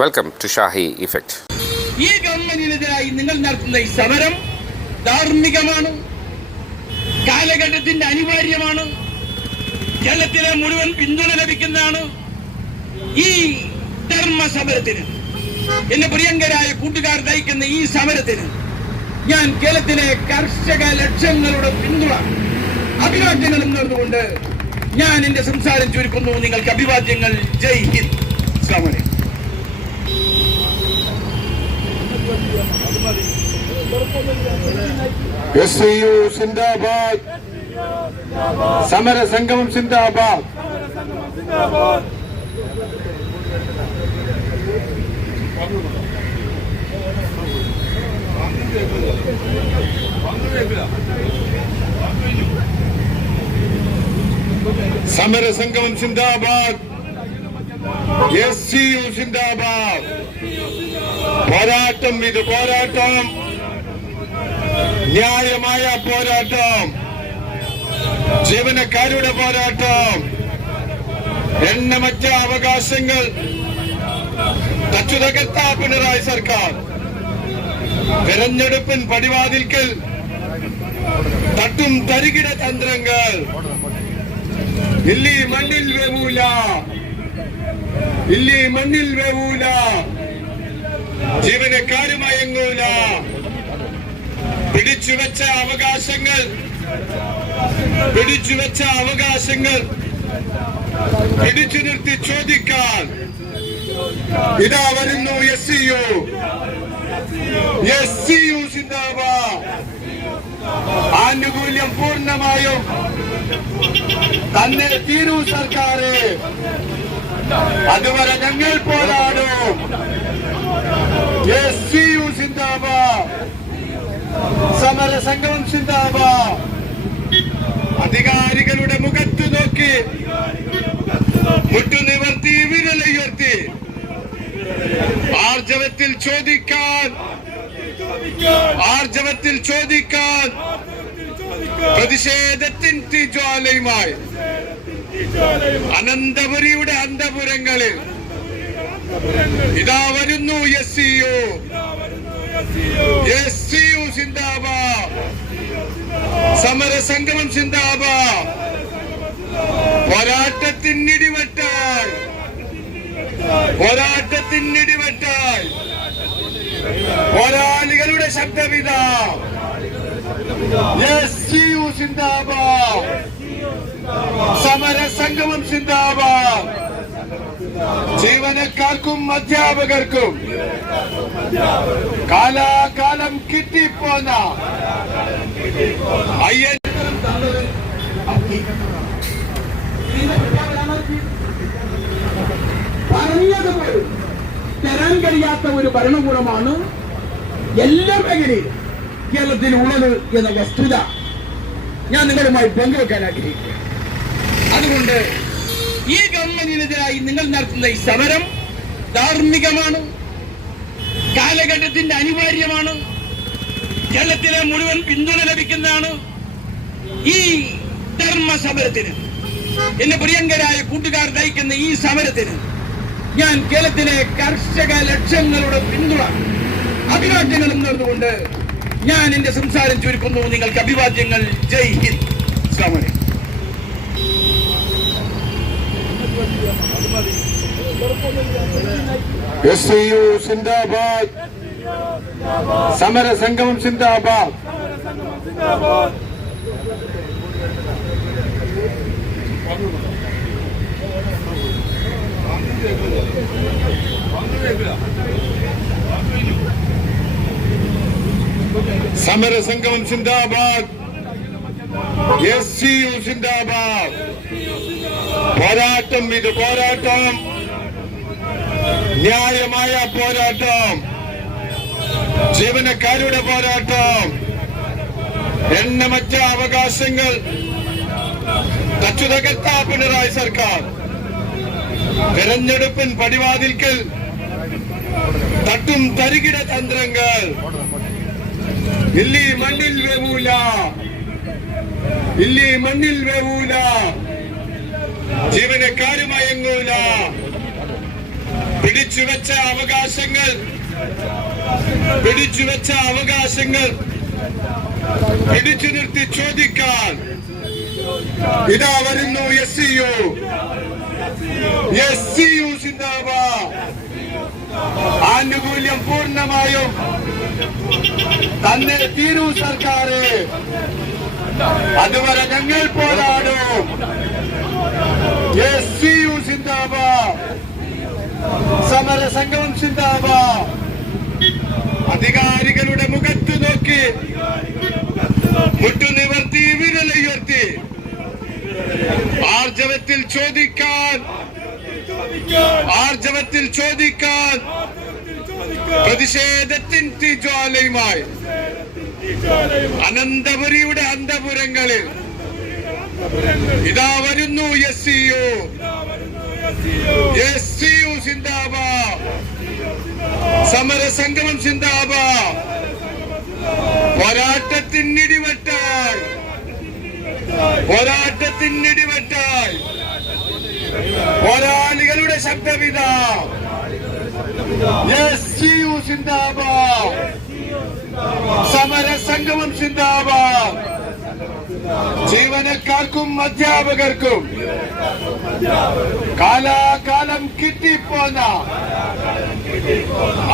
Welcome to Shahi effect ഈ ഗവൺമെന്റിനെതിരായി നിങ്ങൾ നടത്തുന്ന ഈ സമരം ധാർമ്മികമാണ് കാലഘട്ടത്തിന്റെ അനിവാര്യമാണ് കേരളത്തിലെ മുഴുവൻ പിന്തുണ ലഭിക്കുന്നതാണ് ഈ ധർമ്മ സമരത്തിന് എന്റെ പ്രിയങ്കരായ കൂട്ടുകാർ നയിക്കുന്ന ഈ സമരത്തിന് ഞാൻ കേരളത്തിലെ കർഷക ലക്ഷങ്ങളുടെ പിന്തുണ അഭിവാദ്യങ്ങളും നേർന്നുകൊണ്ട് ഞാൻ എന്റെ സംസാരം ചുരുക്കുന്നു. നിങ്ങൾക്ക് അഭിവാദ്യങ്ങൾ. ജയ് ഹിന്ദ്. അസ്സാം എസ് യു സിന്ദാബാദ്. സമര സംഗമം സിന്ദാബാദ്. സമര സംഗമം സിന്ദാബാദ്. എസ് യു സിന്ദാബാദ്. പോരാട്ടം ഇത് പോരാട്ടം. ന്യായമായ പോരാട്ടം. ജീവനക്കാരുടെ പോരാട്ടം. എണ്ണമറ്റ അവകാശങ്ങൾ. തച്ചുതകർത്ത പിണറായി സർക്കാർ. തെരഞ്ഞെടുപ്പിൻ പടിവാതിൽക്കൽ തട്ടും തരികിട തന്ത്രങ്ങൾ. ഇല്ലി മണ്ണിൽ വെവൂല. ഇല്ലി മണ്ണിൽ വേവൂല ജീവനക്കാരുമയങ്ങൂല പിടിച്ചുവെച്ച അവകാശങ്ങൾ പിടിച്ചുവെച്ച അവകാശങ്ങൾ പിടിച്ചു നിർത്തി ചോദിക്കാൻ. ഇതാ വരുന്നു S C U. S C U സിന്ദാബാദ്. ആനുകൂല്യം പൂർണമായും തന്നെ തീരൂ സർക്കാര്. അതുവരെ ഞങ്ങൾ പോരാടും. എസ് സി സമര സംഘം സിന്ദാബാദ്. അധികാരികളുടെ മുഖത്ത് നോക്കി. മുട്ടുനിവർത്തി വിരലുയർത്തി ആർജവത്തിൽ ചോദിക്കാൻ. ആർജവത്തിൽ ചോദിക്കാൻ. പ്രതിഷേധത്തിൻ തീജ്വാലയുമായി. അനന്തപുരിയുടെ അന്തപുരങ്ങളിൽ. ഇതാ വരുന്നു S C U S C U സിന്ദാബാദ്. സമര സംഗമം പോരാട്ടത്തിനിടിവെട്ടാൽ പോരാട്ടത്തിനിടിവെട്ടാൽ പോരാട്ടത്തിനിടിവെട്ടായി പോരാളികളുടെ ശബ്ദവിധ എസ് സി യു സിന്ദാബാദ്. സമര സംഗമം സിന്ദാബാദ്. ജീവനക്കാർക്കും അധ്യാപകർക്കും കാലാകാലം കിട്ടിപ്പോന്ന പറഞ്ഞതുപോലെ തരാൻ കഴിയാത്ത ഒരു ഭരണകൂടമാണ് എല്ലാ മേഖലയിലും കേരളത്തിൽ ഉള്ളത് എന്ന വസ്തുത ഞാൻ നിങ്ങളുമായി പങ്കുവെക്കാൻ ആഗ്രഹിക്കുക അതുകൊണ്ട് ഈ ഗവൺമെന്റിനെതിരായി നിങ്ങൾ നടത്തുന്ന ഈ സമരം ധാർമ്മികമാണ് കാലഘട്ടത്തിന്റെ അനിവാര്യമാണ് കേരളത്തിലെ മുഴുവൻ പിന്തുണ ലഭിക്കുന്നതാണ് ഈ ധർമ്മ സമരത്തിന് എന്റെ പ്രിയങ്കരായ കൂട്ടുകാർ നയിക്കുന്ന ഈ സമരത്തിന് ഞാൻ കേരളത്തിലെ കർഷക ലക്ഷങ്ങളുടെ പിന്തുണ അഭിവാദ്യങ്ങളും നേർന്നുകൊണ്ട് ഞാൻ എന്റെ സംസാരം ചുരുക്കുന്നു. നിങ്ങൾക്ക് അഭിവാദ്യങ്ങൾ. ജയ് ഹിന്ദ്. അസ്സാം വലൈക്കും എസ് സി യു സിന്ദാബാദ്. സമര സംഗമം സിന്ദാബാദ്. സമര സംഗമം സിന്ദാബാദ്. എസ് സി യു സിന്ദാബാദ് പോരാട്ടം ഇത് പോരാട്ടം ന്യായമായ പോരാട്ടം. ജീവനക്കാരുടെ പോരാട്ടം. എണ്ണമറ്റ അവകാശങ്ങൾ. തച്ചുതകർത്ത പിണറായി സർക്കാർ. തെരഞ്ഞെടുപ്പിൻ പടിവാതിൽക്കൽ തട്ടും തരികിട തന്ത്രങ്ങൾ. ഇല്ലി മണ്ണിൽ വേവൂല. ഇല്ലി മണ്ണിൽ വേവൂല. ജീവനക്കാരുമയങ്ങൂല പിടിച്ചുവെച്ച അവകാശങ്ങൾ. പിടിച്ചുവെച്ച അവകാശങ്ങൾ. പിടിച്ചു നിർത്തി ചോദിക്കാൻ. ഇതാ വരുന്നു S C U. S C U സിന്ദാബാദ്. ആനുകൂല്യം പൂർണമായും തന്നെ തീരൂ സർക്കാര്. അതുവരെ ഞങ്ങൾ പോരാടും. എസ് സി യു സിന്ദാബാദ്. സമരസംഘം സിന്ദാബാദ് അധികാരികളുടെ മുഖത്തു നോക്കി. മുട്ടുനിവർത്തി വിരലുയർത്തി ആർജവത്തിൽ ചോദിക്കാൻ. ആർജവത്തിൽ ചോദിക്കാൻ. പ്രതിഷേധത്തിൻ തിജ്വാലയുമായി. അനന്തപുരിയുടെ അന്തപുരങ്ങളിൽ. ഇതാ വരുന്നു S C O S C U സിന്ദാബാദ് സമരസംഗമം സിന്ദാബാദ്. പോരാട്ടത്തിനിടിവെട്ടാൽ പോരാട്ടത്തിനിടിവെട്ടാൽ പോരാളികളുടെ ശബ്ദവിധ എസ് സി യു സിന്ദാബാദ്. സമരസംഗമം സിന്ദാബാദ്. ജീവനക്കാർക്കും അധ്യാപകർക്കും കാലാകാലം കിട്ടിപ്പോന്ന